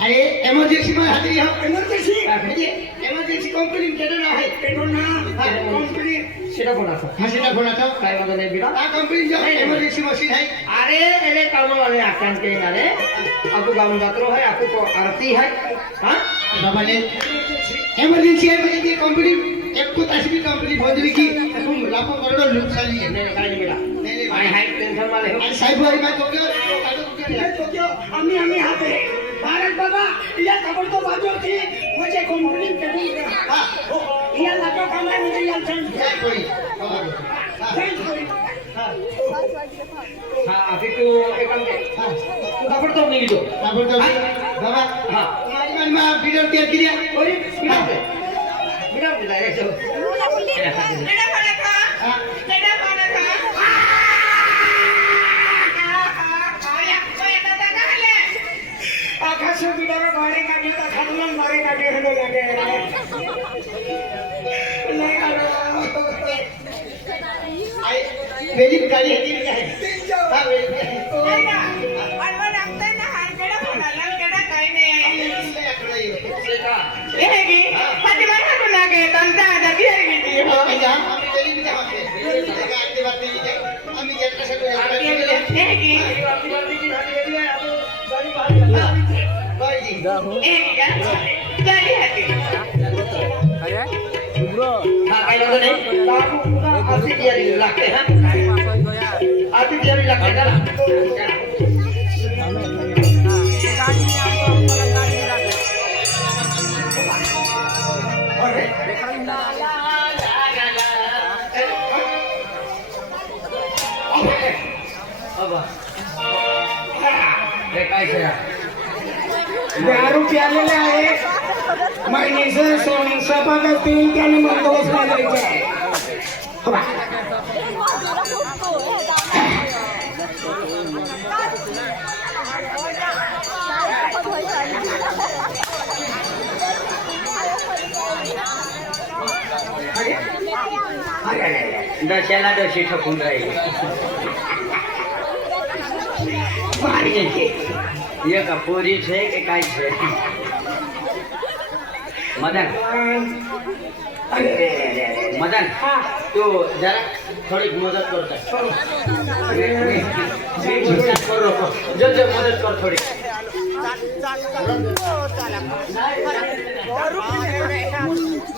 अरे एमर्जन्सी मध्ये हातरी हा एमर्जन्सी म्हणजे एमर्जन्सी कंपनी केलं आहे पेट्रोल ना कंपनी সেটা কোনাছো हा সেটা कोणाचा काय म्हणतो नाही बिडा हा कंपनी एमर्जन्सी मशीन आहे अरे एले कामो वाले आकान के नारे आपको गाउन गात्रो है आपको को आरती है हाँ बाबाने एमर्जन्सी आहे म्हणजे ती कंपनी एक को ताशी कंपनी भोजली की एकूण लाखो करोडो नुकसान आहे नहीं नहीं नहीं बिडा नहीं, नहीं, हाय हाय टेंशन वाले हो आणि साहेब भाई मा तो क्या आम्ही आम्ही हाते भारत बाबा या ताबडतोब बाजूची म्हणजे कंपनी पेट्रोल हा हो या लाटो कामाय म्हणजे या चेंज काय कोणी चेंज करी हाँ अभी तू एक काम के तू कापड़ तो नहीं दो ताबडतोब बाबा हाँ माझी माझी मा बिडर त्या किर्या कोई बिडा दे बिडा दे डायरेक्ट चलो हा वेलीत गाडी आहे ती आहे हा वेलीत आहे अडवा लागतंय ना हारकडा कोणाला कडा काय नाही आहे हे गी माझी बाहेर कुणा गे तंता आता ती आहे गी हो आम्ही गेट कसं हे गी काय लागते हा दारू प्यालेले आहे. महिन्याचं सोनी सभा तीन त्याने बंदोबस्त बांधायचा आहे डोश्याला डोशी ठोकून राहिली. एक पोरी छे के काय छे? मदन. मदन तू जरा थोड़ी मदद कर कर जो जो मदद कर थोड़ी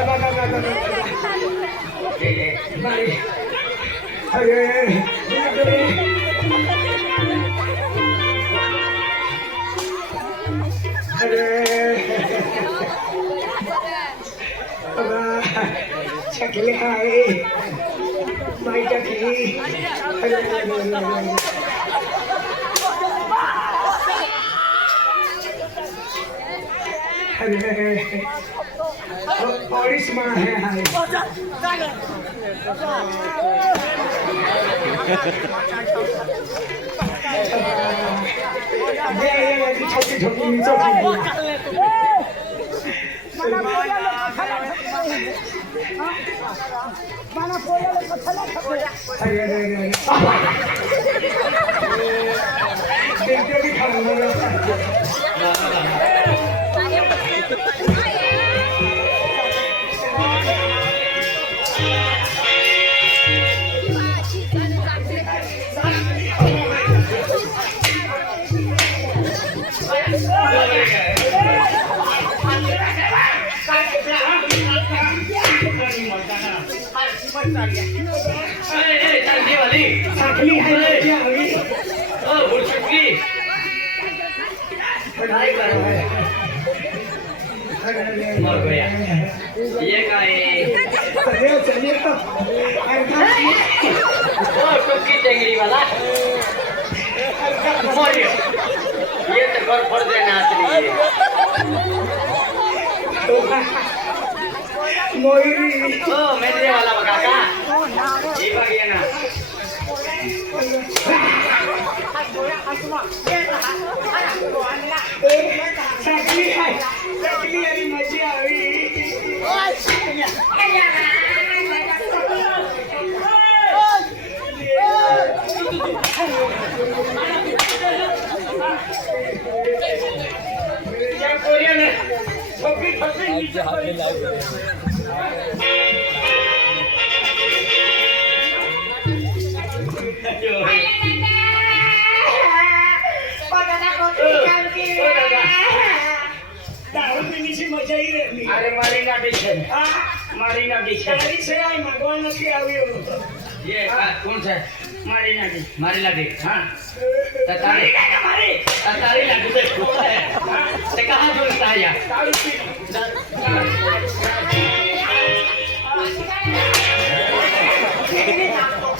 अबा, अबा, अबा. भारी. अरे अरे अरे अबा, चकले आहे बाई टाकली अरे Police man hai. Yeah, yeah, yeah. 저기 저기 저기. आधी साखली है क्या हुई ओ भूसकी पढ़ाई कर रहा है मर गया ये का है चलिए चलिए तो ओ टुक्की टेंगड़ी वाला मर ये तो घर पर देना चाहिए मयूरी ओ मेरे वाला बकाका जी भागिया ना છોકરી છોકરી દારૂ પીની મજા આવી રહેલી अरे मारी ना डिशन હા मारी ना डिशन તારી છે આ મગવા નથી આવ્યો ये का- कौन सा है મારી નાખી मारी लाडी हाँ મારી ततारी નાખે મારી ततारी लाडी तो कौन है हाँ? ते कहाँ जोड़ता है यार દારૂ પી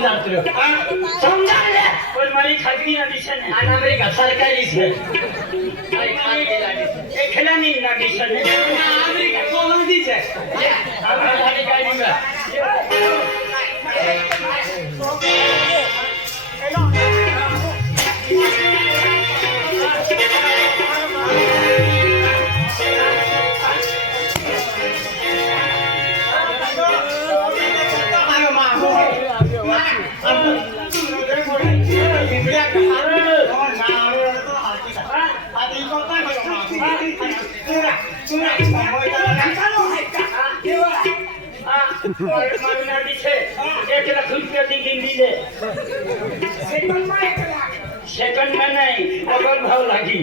લે પણ મારી ખાગી નાખી છે ને આ અમેરિકા સરકારી છે. એ ખેલાની નાખી છે ને. છે. કાઢી સેકન્ડમાં નહીં ડબલ ભાવ લાગી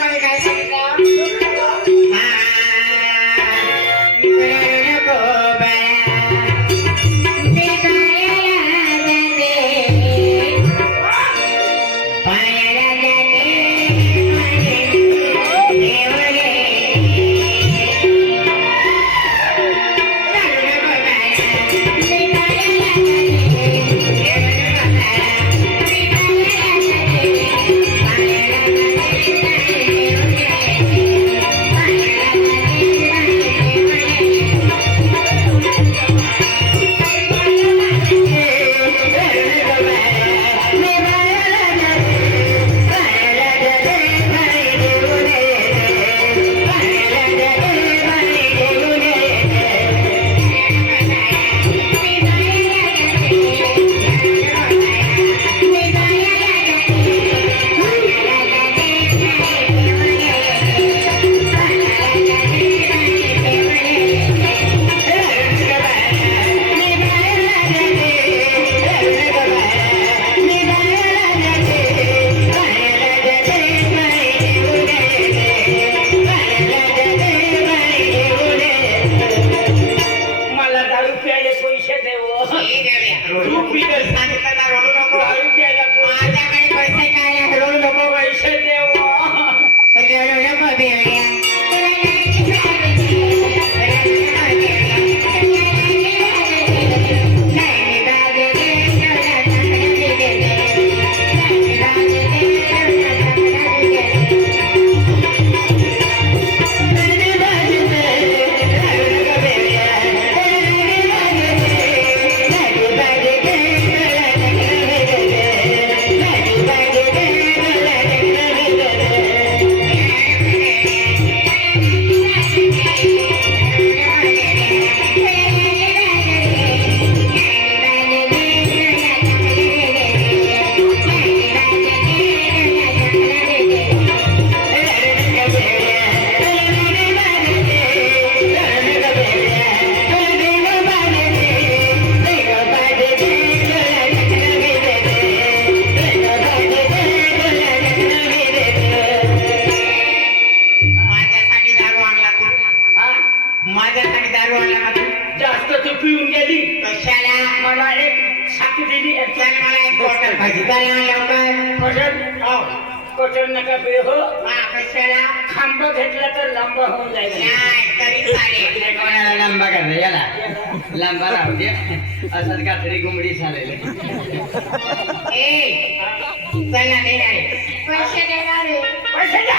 वचन नका पे हो हा, कशाला खांब घेतला तर लांब होऊन जाईल नाही तरी चालेल कोणाला लांबा करता याला लांबा राहू दे असं कातडी गुमडी चालेल ए चला देणार पैसे देणार आहे. पैसे द्या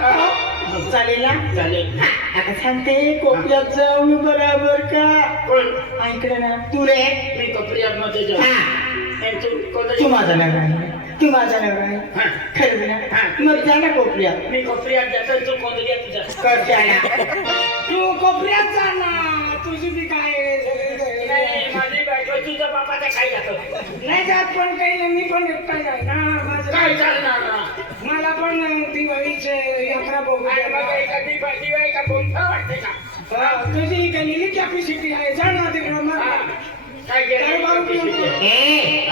चालेल ना? चालेल. आता सांगते कोपऱ्यात जाऊ मी बरोबर का? कोण? ऐकलं ना. तू रे. मी कोपऱ्यात मध्ये जाऊ. आणि तू माझा नवरा आहे. तू माझा नवरा आहे. खरं ना. मग जा ना कोपऱ्यात. मी कोपऱ्यात जातो तू कोणत्या तुझ्या कशाला तू कोपऱ्यात जा तुझ्या बापाच्या काय जातो नाही जात पण काही नाही मी पण एकटा ना माझं काय चालणार ना मला पण दिवाळीचे यात्रा बघू आणि मग. एखादी बाकी बाई का कोणता वाटते का तुझी गलेली कॅपॅसिटी आहे जा ना तिकडं हा. मग काय ए.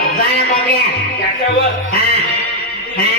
त्याच्यावर हा. हा.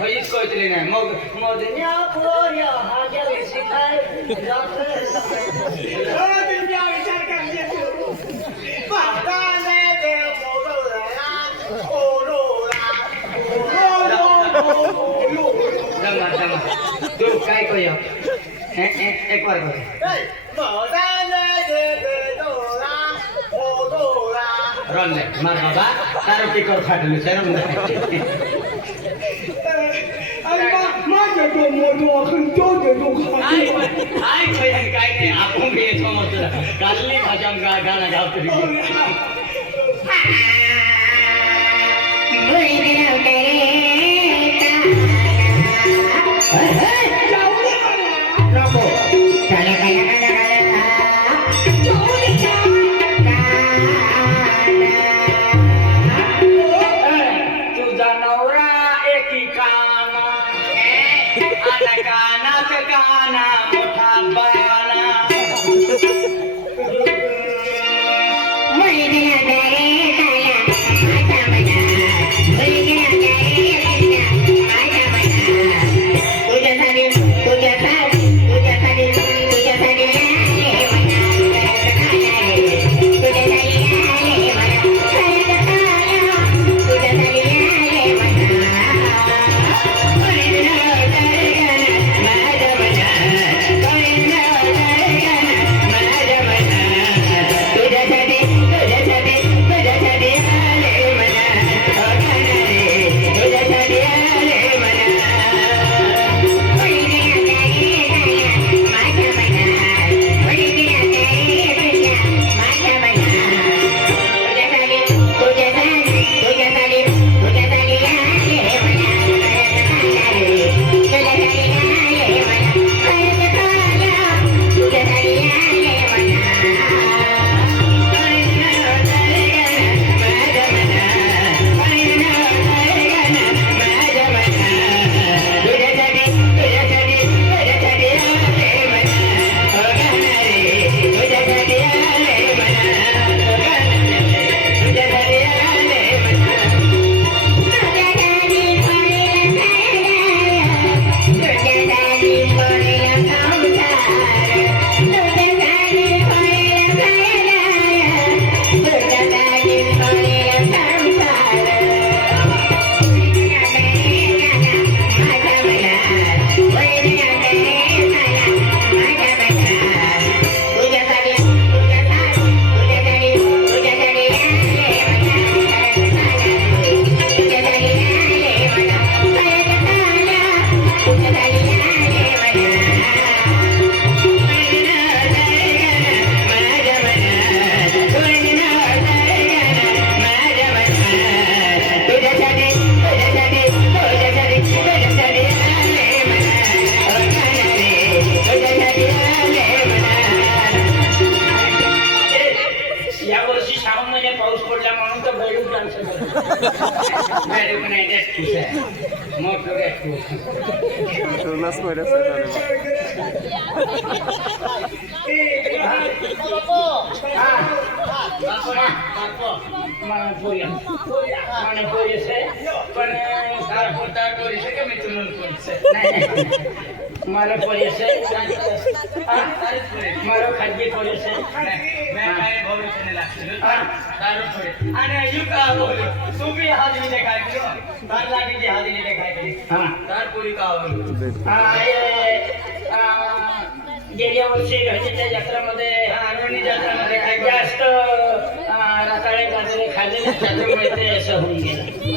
Hayır koydular. Mod mod ne yapıyor ya? Hacel sikar. Sonra dünya içer kalıyor. Bahtan ne de modola. Orora. Tamam tamam. Dur kay koy yap. एक बार बोले रन ले मार बाबा तारो के कर फाटले छैन छ रन काय काय काय नाही आपण बी समजतो कालनी भाषा गाणं गावतो तुझा મેરું કને ડેસ્કુ છે મોટું ડેસ્કુ મને પૂર્યા મને પૂરી છે પણ તાર પોતા પૂરી છે કે મેં તમને પૂરી છે મારો પૂરી છે હા, મારો ખાદ્ય પૂરી છે મેં કાંઈ ભોળી તને લાગશે તારું પૂરી અને હજુ કા બોલ્યો તું બી હાજરી દેખાય કર્યો તાર લાગી જે હાજરી દેખાય કરી હા તાર પૂરી કા બોલ્યો હા એ આ, गेल्या वर्षी घरच्या जत्रामध्ये आरोणी जत्रामध्ये काही जास्त आ, रताळे गाजरे खाल्लेले त्याच्यामुळे ते असं होऊन गेलं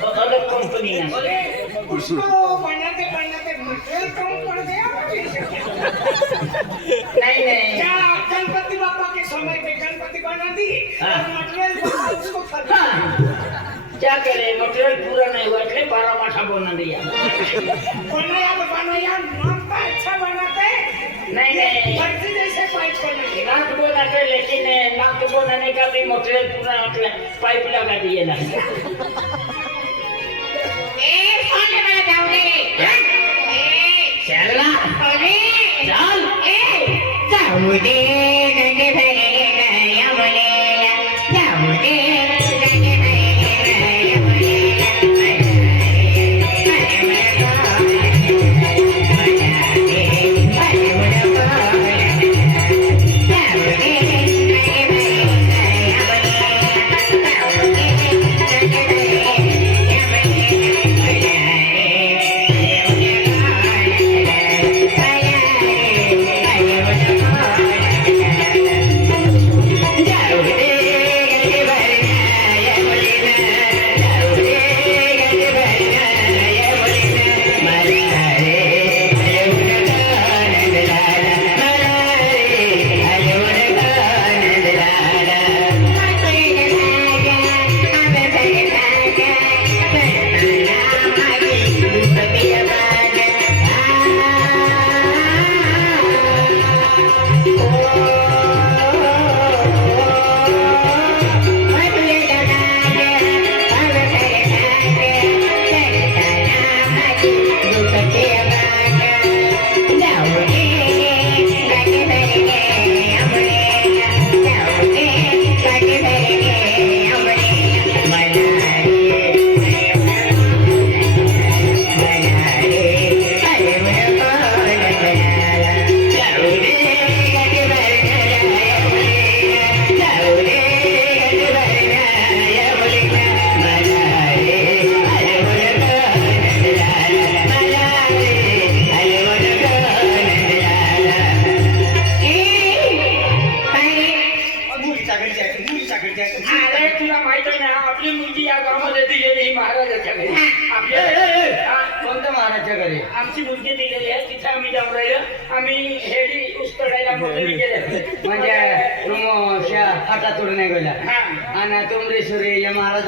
लक्ष अलग कंपनी उसको बनाते बनाते मटेरियल कम पड़ गया नाही नाही क्या गणपति बापा के समय पे गणपति बना दी हाँ। और मटेरियल बना उसको खरीदा हाँ, क्या करे मटेरियल पूरा नहीं हुआ इसलिए बारह माठा बोलना दिया बनाया तो बनाया नाम का अच्छा बनाते नहीं नहीं मर्जी जैसे पाइप बनाते नाक बनाते लेकिन नाक बनाने का भी मटेरियल पूरा मतलब पाइप लगा दिए ना चल.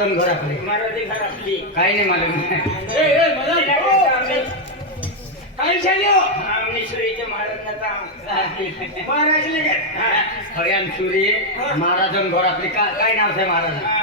ને ઘરા ખાલી કાઈ નહીં મારે એ એ મદદ કાઈ ચાલ્યો સુરી મહારાજ લગે હરિયાણ સુરી નામ છે મહારાજ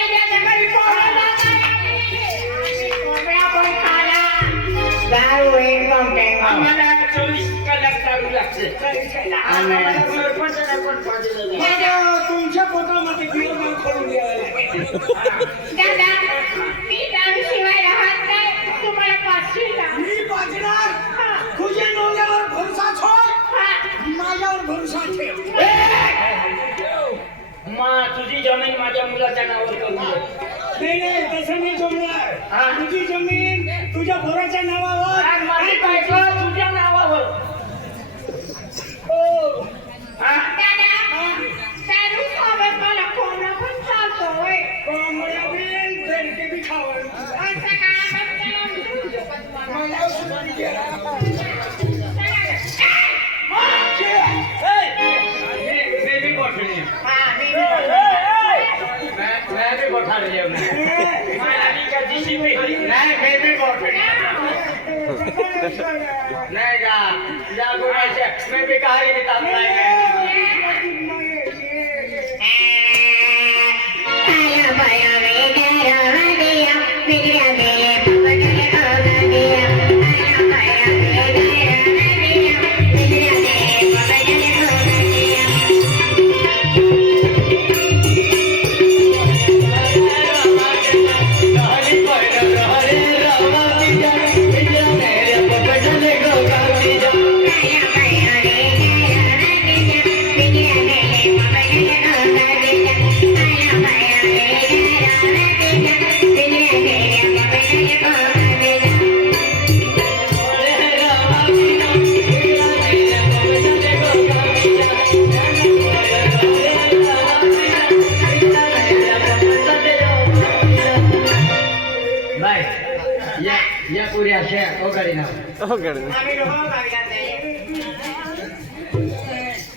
દારૂ એકદમ ટાઈમ અમારે ચોવીસ કલાક દારૂ લાગશે दादा तुमच्या पोटामध्ये बिळ मला खोलून द्यायला दादा मी दारू शिवाय राहत नाही तुम्हाला पाचशे का मी वाजणार तुझ्या नवऱ्यावर भरोसा छोड माझ्यावर भरोसा ठेव मा तुझी जमीन माझ्या मुलाच्या नावावर करून दे. नाही नाही तसं नाही जमणार तुझी जमीन तुझ्या घोराच्या नावावर हट जाओ ना महारानी का जीसी भी नहीं मैं भी बहुत नहीं जा जा गोरा से मैं बेकार की किताब लाए गए आया माया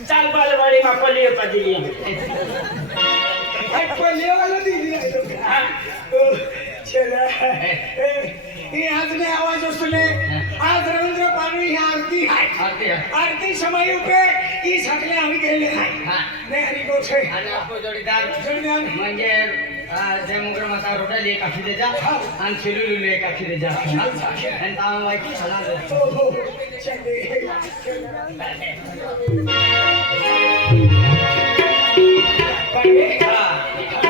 ચાલ બાલવાડી માં પલ્લીઓ પાડી પલ્લીઓ વાળો દીધી છેલ્લા એ આજને આવા દોસ્તને આજ રવિન્દ્ર પાણી આરતી હાય આરતી સમય ઉપે ઈ સકલે આવી ગયેલે હાય ને હરિકો છે અને આપો જોડીદાર જોડીદાર મંજે आम्ही गेले आहे हा. नाही हरी गोठे आणि आपको जोडीदार जोडीदार. म्हणजे अं, जे मुगर माता रोटाली एक आखी देजा आणि शिलुलुलु एक आखी देजा आणि ताम वाईकी सला दे हो हो चले पाणी हा पाणी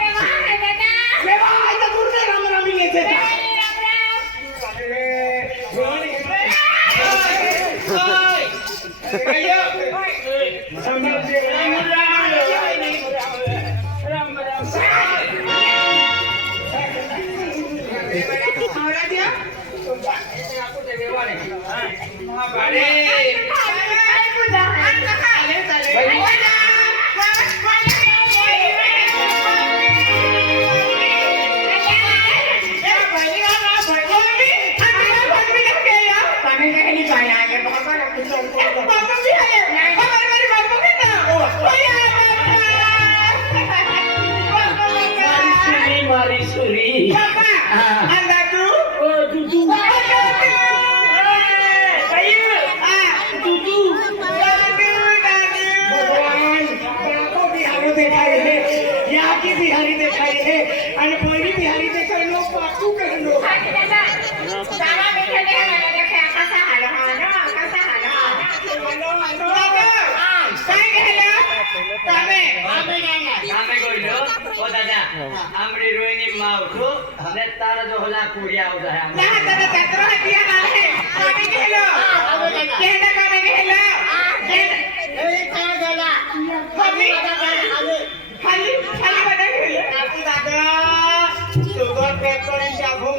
ગોઈલો ઓ દાદા આમડી રોઈની માં ઉઠો ને તારા જો હોલા કુડિયા આવતા હે. हा